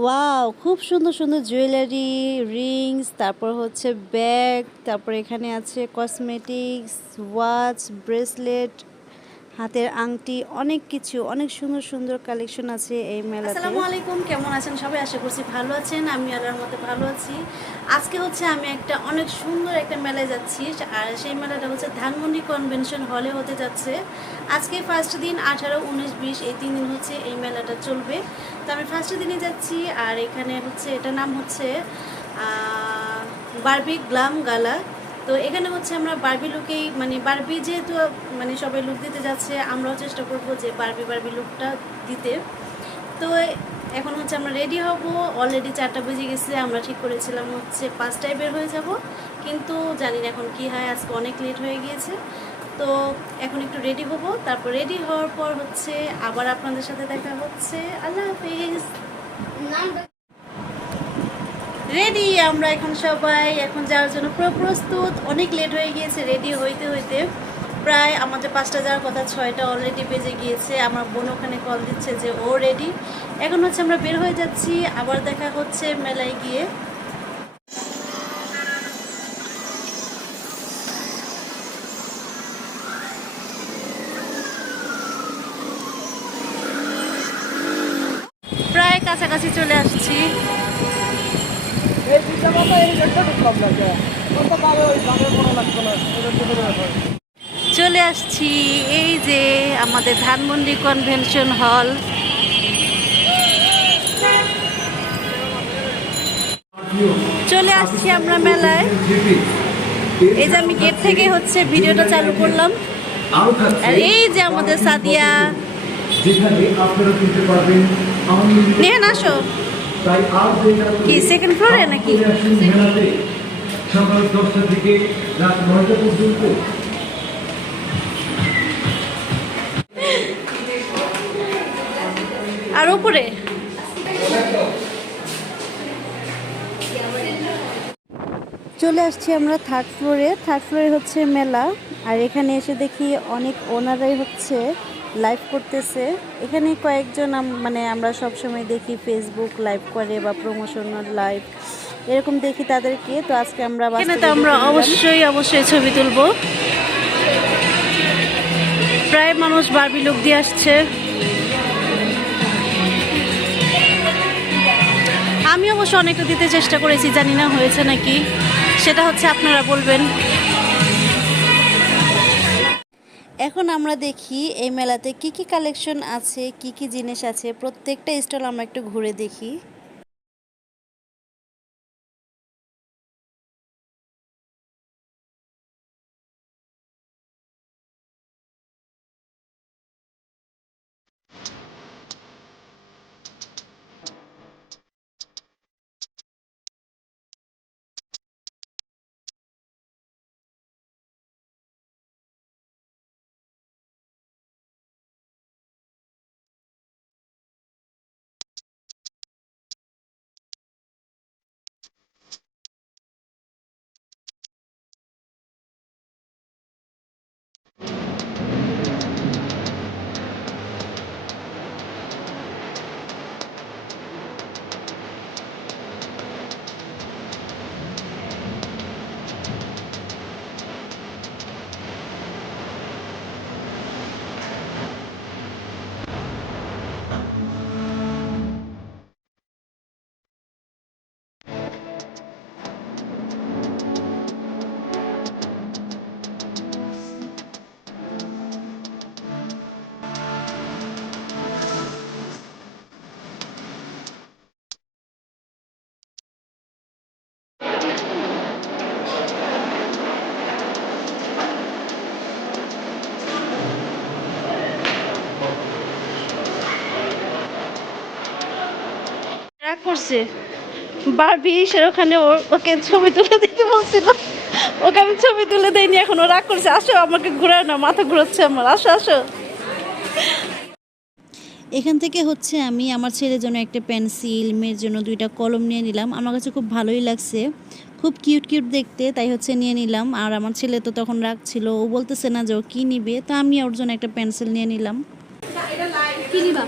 Wow! খুব সুন্দর, সুন্দর জুয়েলারি, রিংস, তারপর হচ্ছে ব্যাগ, তারপর এখানে আছে কসমেটিক্স, ওয়াচ, ব্রেসলেট, হাতের আংটি, অনেক কিছু, অনেক সুন্দর, সুন্দর কালেকশন আছে এই মেলাতে। আসসালামু আলাইকুম, কেমন আছেন সবাই? আশা করছি ভালো আছেন। আমি আল্লাহর মতে ভালো আছি। আজকে হচ্ছে আমি একটা অনেক সুন্দর একটা মেলায় যাচ্ছি, আর সেই মেলাটা হচ্ছে ধানমন্ডি কনভেনশন হলে হতে যাচ্ছে। আজকে ফার্স্ট দিন 18, 19, 20 এই 3 দিন হচ্ছে এই মেলাটা চলবে। তো আমি ফার্স্ট দিনে যাচ্ছি, আর এখানে হচ্ছে এটার নাম হচ্ছে বারবি গ্লাম গালা। তো এখানে হচ্ছে আমরা বারবি লুকেই, মানে বারবি যেহেতু মানে সবাই লুক দিতে যাচ্ছে, আমরাও চেষ্টা করব যে বারবি লুকটা দিতে। তো এখন হচ্ছে আমরা রেডি হব। অলরেডি 4টা বেজে গেছে, আমরা ঠিক করেছিলাম হচ্ছে 5টায় বের হয়ে যাব, কিন্তু জানি না এখন কী হয়, আজকে অনেক লেট হয়ে গিয়েছে। তো এখন একটু রেডি হব, তারপর রেডি হওয়ার পর হচ্ছে আবার আপনাদের সাথে দেখা হচ্ছে। আল্লাহ হাফিজ। রেডি আমরা এখন সবাই, এখন যাওয়ার জন্য পুরো প্রস্তুত। অনেক লেট হয়ে গিয়েছে রেডি হইতে হইতে, প্রায় আমাদের 5টা যাওয়ার কথা, 6টা অলরেডি বেজে গিয়েছে। আমার বোন ওখানে কল দিচ্ছে যে ও রেডি। এখন হচ্ছে আমরা বের হয়ে যাচ্ছি, আবার দেখা হচ্ছে মেলায় গিয়ে। প্রায় কাছাকাছি চলে আসছি। চলে আসছি, এই যে আমাদের ধানমন্ডি কনভেনশন হল। চলে আসছি আমরা মেলায়। এই যে আমি গেট থেকে হচ্ছে ভিডিওটা চালু করলাম, আর এই যে আমাদের সাদিয়া। নেহান আসো, কি সেকেন্ড ফ্লোরে নাকি? সকাল 10টা থেকে রাত 9টা পর্যন্ত। আর উপরে চলে আসছি আমরা থার্ড ফ্লোরে। থার্ড ফ্লোরে হচ্ছে মেলা, আর এখানে এসে দেখি অনেক ওনারাই হচ্ছে লাইভ করতেছে। এখানে কয়েকজন মানে আমরা সবসময় দেখি ফেসবুক লাইভ করে বা প্রমোশনাল লাইভ, এরকম দেখি তাদেরকে। তো আজকে আমরা অবশ্যই ছবি তুলবো। প্রায় মানুষ বারবি লুক দিয়ে আসছে। আমি অবশ্য অনেকটা দিতে চেষ্টা করেছি, জানি না হয়েছে নাকি, সেটা হচ্ছে আপনারা বলবেন। এখন আমরা দেখি এই মেলাতে কি কি কালেকশন আছে, কি কি জিনিস আছে, প্রত্যেকটা স্টল আমরা একটু ঘুরে দেখি। রাগ করছে বারবি, ওখানে ওকে ছবি তুলে দিতে বলছিল, ওকে আমি ছবি তুলে দেয়নি, এখন ও রাগ করছে। আসো, আমাকে ঘুরায় না, মাথা ঘুরাচ্ছে আমার। আসো আসো। এখান থেকে হচ্ছে আমি আমার ছেলের জন্য একটা পেন্সিল, মেয়ের জন্য 2টা কলম নিয়ে নিলাম। আমার কাছে খুব ভালোই লাগছে, খুব কিউট কিউট দেখতে, তাই হচ্ছে নিয়ে নিলাম। আর আমার ছেলে তো তখন রাখছিল, ও বলতেছে না যে ও কী নিবে, তো আমি ওর জন্য একটা পেন্সিল নিয়ে নিলাম। কি নিবা?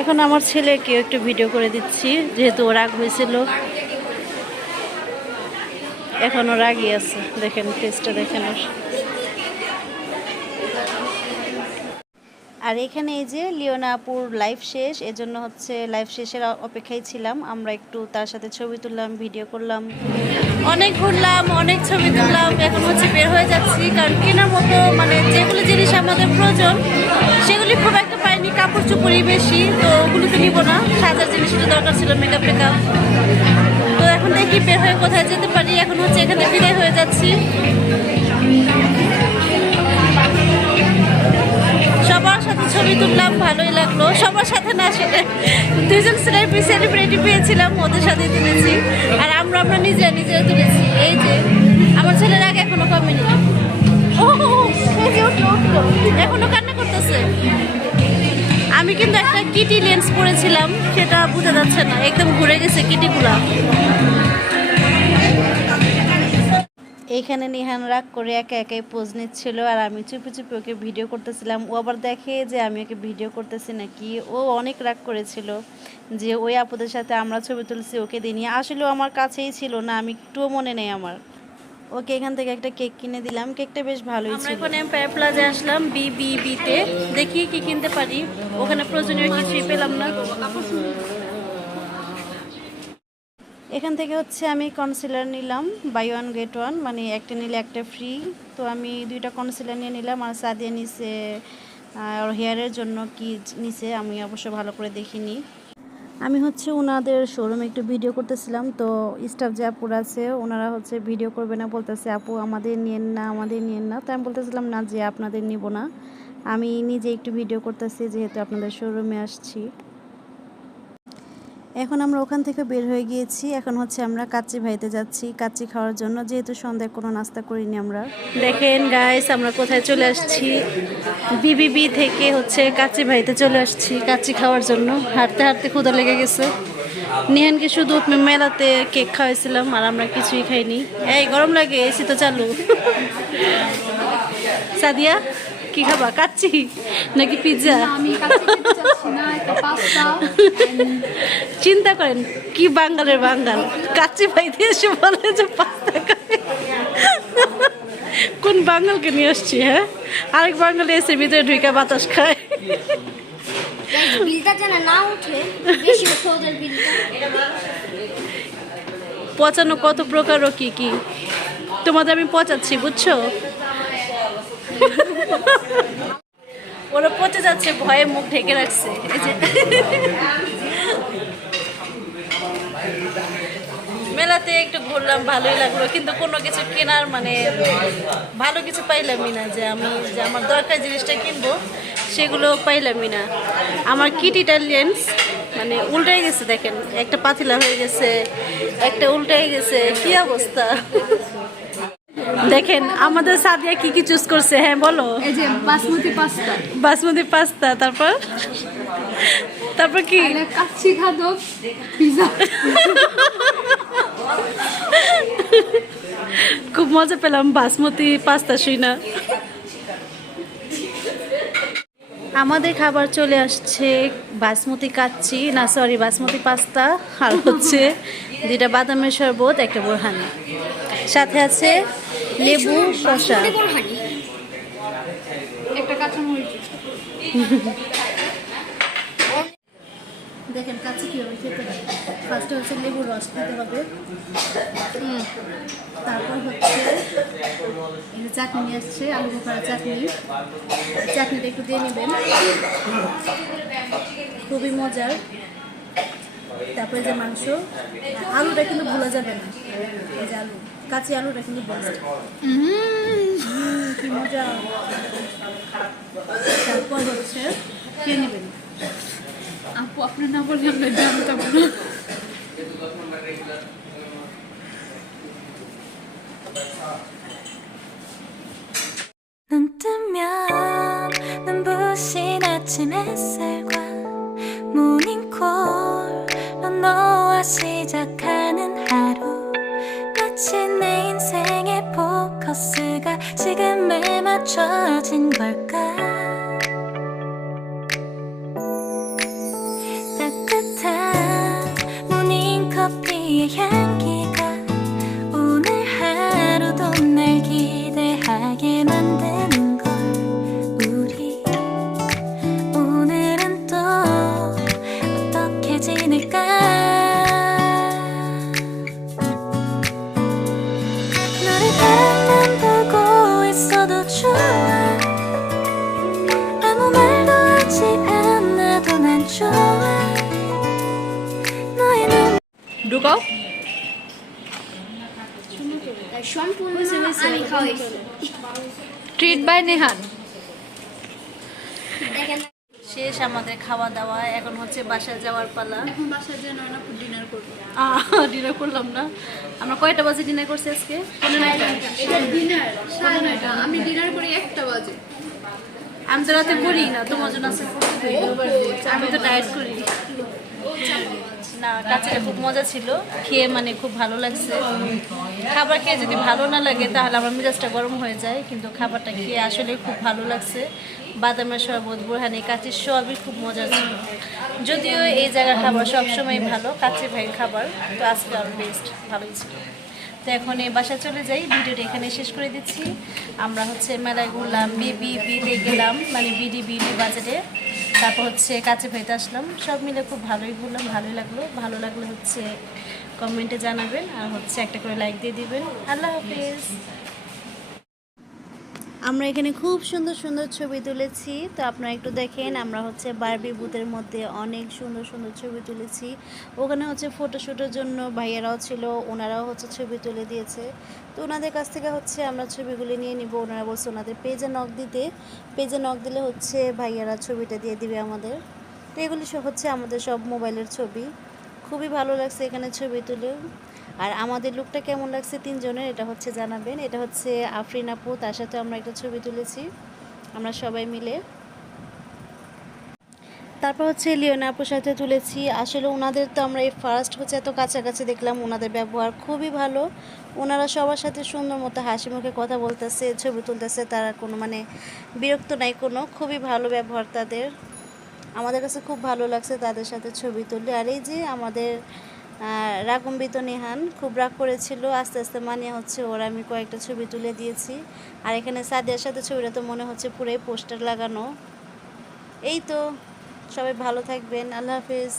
এখন আমার ছেলেকে একটু ভিডিও করে দিচ্ছি, যেহেতু ও রাগ হয়েছিল, এখন ও রাগই আছে। দেখেন ফেসটা, দেখেন ওর। আর এখানে এই যে লিওনা আপুর লাইভ শেষ, এজন্য হচ্ছে লাইভ শেষের অপেক্ষায় ছিলাম। আমরা একটু তার সাথে ছবি তুললাম, ভিডিও করলাম, অনেক ঘুরলাম, অনেক ছবি তুললাম। এখন হচ্ছে বের হয়ে যাচ্ছি, কারণ কেনার মতো মানে যেগুলো জিনিস আমাদের প্রয়োজন সেগুলি খুব একটা পাইনি। কাপড় চোপড়ই বেশি, তো ওগুলো তো নিব না। সাজার জিনিসটা দরকার ছিল, মেকআপ টেকআপ। তো এখন দেখি বের হয়ে কোথায় যেতে পারি। এখন হচ্ছে এখানে বিদায় হয়ে যাচ্ছি। সবার সাথে ছবি তুললাম, ভালোই লাগলো। সবার সাথে না, আসলে দুইজন সেলিব্রিটি পেয়েছিলাম, ওদের সাথে তুলেছি। আর আমরা নিজেরা তুলেছি। এই যে আমার ছেলের আগে এখনো কমেনি, এই যে উঠলো, এখনো কান্না করতেছে। আমি কিন্তু একটা কিটি লেন্স পরেছিলাম, সেটা বোঝা যাচ্ছে না, একদম ঘুরে গেছে কিটিগুলা। এইখানে নিহান রাগ করে একা একাই পোজ নিচ্ছিল, আর আমি চুপি চুপি ওকে ভিডিও করতেছিলাম। ও আবার দেখে যে আমি ওকে ভিডিও করতেছি নাকি। ও অনেক রাগ করেছিল যে ওই আপুদের সাথে আমরা ছবি তুলছি, ওকে দিইনি। আসলেও আমার কাছেই ছিল না, আমি একটুও মনে নেই আমার। ওকে এখান থেকে একটা কেক কিনে দিলাম, কেকটা বেশ ভালোই ছিল। আমরা এখন এম্পায়ার প্লাজা আসলাম, বিবিবিতে। দেখি কি কিনতে পারি, ওখানে প্রয়োজনীয় কিছুই পেলাম না। এখান থেকে হচ্ছে আমি কনসিলার নিলাম, বাই ওয়ান গেট ওয়ান, মানে একটা নিলে একটা ফ্রি। তো আমি দুইটা কনসিলার নিয়ে নিলাম। আর সাদিয়া নিছে আর হেয়ারের জন্য কি নিছে আমি অবশ্য ভালো করে দেখিনি। আমি হচ্ছে ওনাদের শোরুমে একটু ভিডিও করতেছিলাম, তো স্টাফ যে আপুরা আছে ওনারা হচ্ছে ভিডিও করবে না, বলতেছে আপু আমাদের নিয়েন না, আমাদের নিয়েন না। তো আমি বলতেছিলাম না যে আপনাদের নিব না, আমি নিজে একটু ভিডিও করতেছি, যেহেতু আপনাদের শোরুমে আসছি। এখন আমরা ওখান থেকে বের হয়ে গিয়েছি। এখন হচ্ছে আমরা কাচ্চি ভাইতে যাচ্ছি কাচ্চি খাওয়ার জন্য, যেহেতু সন্ধ্যায় কোনো নাস্তা করিনি আমরা। দেখেন গাইস, আমরা কোথায় চলে আসছি, বিবিবি থেকে হচ্ছে কাচ্চি ভাইতে চলে আসছি কাচ্চি খাওয়ার জন্য। হাঁটতে হাঁটতে ক্ষুধা লেগে গেছে। নিহানকে শুধু মেলাতে কেক খাওয়াইছিলাম, আর আমরা কিছুই খাইনি। এই গরম লাগে, এসি তো চালু। সাদিয়া কি খাবা, কাচ্চি নাকি পিৎজা? চিন্তা করেন কি বাঙালের বাঙাল, কাচ্চি পাইতে এসে বলে যে পাস্তা খায়। কোন বাঙালকে নিয়ে আসছি? হ্যাঁ, আরেক বাঙালি এসে ভিতরে ঢুকে বাতাস খায়। পচানো কত প্রকার ও কি কি তোমাদের আমি পচাচ্ছি, বুঝছো? ওরা পচে যাচ্ছে, ভয়ে মুখ ঢেকে রাখছে। এই যে মেলাতে একটু ঘুরলাম, ভালোই লাগলো, কিন্তু কোনো কিছু কেনার মানে ভালো কিছু পাইলামই না। যে আমি যে আমার দরকার জিনিসটা কিনবো সেগুলো পাইলামই না। আমার কিটিটার লেন্স মানে উল্টাই গেছে, দেখেন একটা পাতিলা হয়ে গেছে, একটা উল্টাই গেছে, কি অবস্থা। দেখেন আমাদের সাদিয়া কি কি চুজ করছে। হ্যাঁ বলো। এই যে বাসমতি পাস্তা, বাসমতি পাস্তা, তারপর কি কাচ্চি খাদক, পিজা। খুব মজা পেলাম বাসমতি পাস্তা শুই না। আমাদের খাবার চলে আসছে, বাসমতি কাচ্চি না সরি বাসমতি পাস্তা, আর হচ্ছে দুইটা বাদামের শরবত, একটা বোরহানি, সাথে আছে লেবু শসা, একটা কাঁচামরিচ। দেখেন কাচ্চি কীভাবে খেতে হয়। ফার্স্টে হচ্ছে লেবুর রস দিতে হবে, তারপর হচ্ছে এই চাটনি নিয়ে আসছে, আলু বোখারা চাটনি, চাটনিটা একটু দিয়ে নেবেন, খুবই মজার। তারপরে যে মাংস, আলুটা কিন্তু ভোলা যাবে না, এই যে আলু, কাঁচি আলুটা কিন্তু বেস্ট, কি মজা। তারপর হচ্ছে খেয়ে নেবেন। আপু আপনি না বললে আমরা জানতাম না। 눈 뜨면 눈부신 아침 햇살과 모닝콜로 너와 시작하는 하루 마치 내 인생의 포커스가 지금에 맞춰 맞춰진 걸까 따뜻한 모닝커피의 향기가 오늘 하루도 날 기대하게 만드는 걸 우리 오늘은 또 어떻게 지낼까 너를 바라만 보고 있어도 좋아 아무 말도 하지 않아도 난 좋아 너의 눈 ঢুকাও সম্পূর্ণ আমি খাওয়াইছি ট্রিট বাই নেহান দেখেন শেষ আমাদের খাওয়া দাওয়া, এখন হচ্ছে বাসায় যাওয়ার পালা। এখন বাসায় যে নয়না ডিনার করবো। ডিনার করলাম না, আমরা কয়টা বাজে ডিনার করছি আজকে? এটা ডিনার 9:30। আমি ডিনার করি 1টা বাজে। আমি তো রাতে করি না, তোমার জন্য আছে আমি তো ডায়েট করি না। কাঁচাটা খুব মজা ছিল, খেয়ে মানে খুব ভালো লাগছে। খাবার খেয়ে যদি ভালো না লাগে তাহলে আমার মেজাজটা গরম হয়ে যায়, কিন্তু খাবারটা খেয়ে আসলে খুব ভালো লাগছে। বাদামের শরবত, বোরহানি, কাচির সবই খুব মজা ছিল। যদিও এই জায়গার খাবার সবসময় ভালো, কাচি ভাইয়ের খাবার তো আজকে আরও বেস্ট, ভালোই ছিল। তো এখন এই বাসায় চলে যাই, ভিডিওটা এখানে শেষ করে দিচ্ছি। আমরা হচ্ছে মেলায় ঘুরলাম, বিতে গেলাম, মানে বিডি বাজারে, তারপর হচ্ছে কাছে ভাইতে আসলাম। সব মিলে খুব ভালোই ঘুরলাম, ভালোই লাগলো। ভালো লাগলে হচ্ছে কমেন্টে জানাবেন, আর হচ্ছে একটা করে লাইক দিয়ে দিবেন। আল্লাহ হাফিজ। আমরা এখানে খুব সুন্দর সুন্দর ছবি তুলেছি, তো আপনারা একটু দেখেন। আমরা হচ্ছে বারবি বুথের মধ্যে অনেক সুন্দর সুন্দর ছবি তুলেছি। ওখানে হচ্ছে ফটোশ্যুটের জন্য ভাইয়ারাও ছিল, ওনারাও হচ্ছে ছবি তুলে দিয়েছে। তো ওনাদের কাছ থেকে হচ্ছে আমরা ছবিগুলি নিয়ে নিব। ওনারা বলছে ওনাদের পেজে নক দিতে, পেজে নক দিলে হচ্ছে ভাইয়ারা ছবিটা দিয়ে দিবে আমাদের। তো এগুলি সব হচ্ছে আমাদের সব মোবাইলের ছবি। খুবই ভালো লাগছে এখানে ছবি তুলে। আর আমাদের লুকটা কেমন লাগছে তিনজনের, এটা হচ্ছে জানাবেন। এটা হচ্ছে আফরিন আপু, তার সাথে আমরা একটা ছবি তুলেছি আমরা সবাই মিলে। তারপর হচ্ছে লিওনা আপুর সাথে তুলেছি। আসলে ওনাদের তো আমরা এই ফার্স্ট হচ্ছে এত কাছাকাছি দেখলাম, ওনাদের ব্যবহার খুবই ভালো। ওনারা সবার সাথে সুন্দর মতো হাসি মুখে কথা বলতেছে, ছবি তুলতেছে, তারা কোনো মানে বিরক্ত নাই কোনো, খুবই ভালো ব্যবহার তাদের। আমাদের কাছে খুব ভালো লাগছে তাদের সাথে ছবি তুললে। আর এই যে আমাদের রাগম্বিত নেহান খুব রাগ করেছিল, আস্তে আস্তে মানিয়ে হচ্ছে ওর আমি কয়েকটা ছবি তুলে দিয়েছি। আর এখানে সাদিয়ার সাথে ছবিটা তো মনে হচ্ছে পুরোই পোস্টার লাগানো। এই তো, সবাই ভালো থাকবেন, আল্লাহ হাফেজ।